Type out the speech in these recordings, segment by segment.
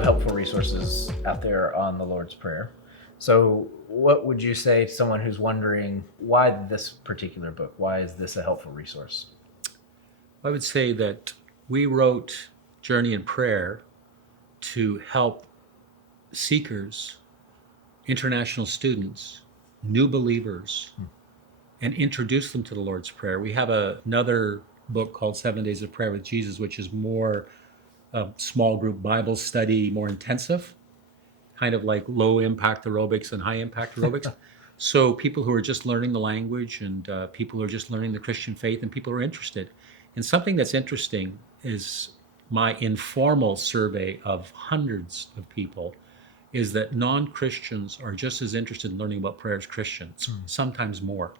of helpful resources out there on the Lord's Prayer. So, what would you say to someone who's wondering why this particular book? Why is this a helpful resource? I would say that we wrote Journey in Prayer to help seekers, international students, new believers, and introduce them to the Lord's Prayer. We have another book called 7 Days of Prayer with Jesus, which is more small group Bible study, more intensive, kind of like low impact aerobics and high impact aerobics. So people who are just learning the language and people who are just learning the Christian faith and people who are interested. And something that's interesting is my informal survey of hundreds of people is that non-Christians are just as interested in learning about prayer as Christians, sometimes more.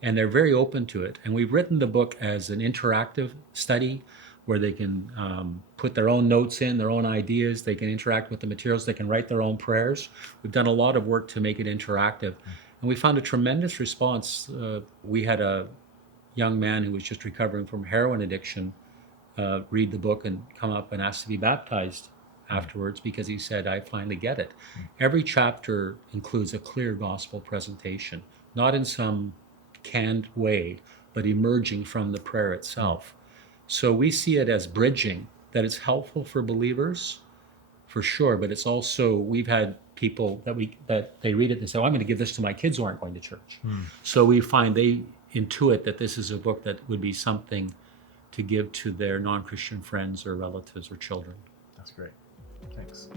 And they're very open to it. And we've written the book as an interactive study where they can put their own notes in, their own ideas, they can interact with the materials, they can write their own prayers. We've done a lot of work to make it interactive. And we found a tremendous response. We had a young man who was just recovering from heroin addiction read the book and come up and ask to be baptized afterwards because he said, I finally get it. Every chapter includes a clear gospel presentation, not in some canned way, but emerging from the prayer itself. So we see it as bridging, that it's helpful for believers, for sure, but it's also, we've had people that they read it and say, oh, I'm going to give this to my kids who aren't going to church. So we find they intuit that this is a book that would be something to give to their non-Christian friends or relatives or children. That's great. Thanks.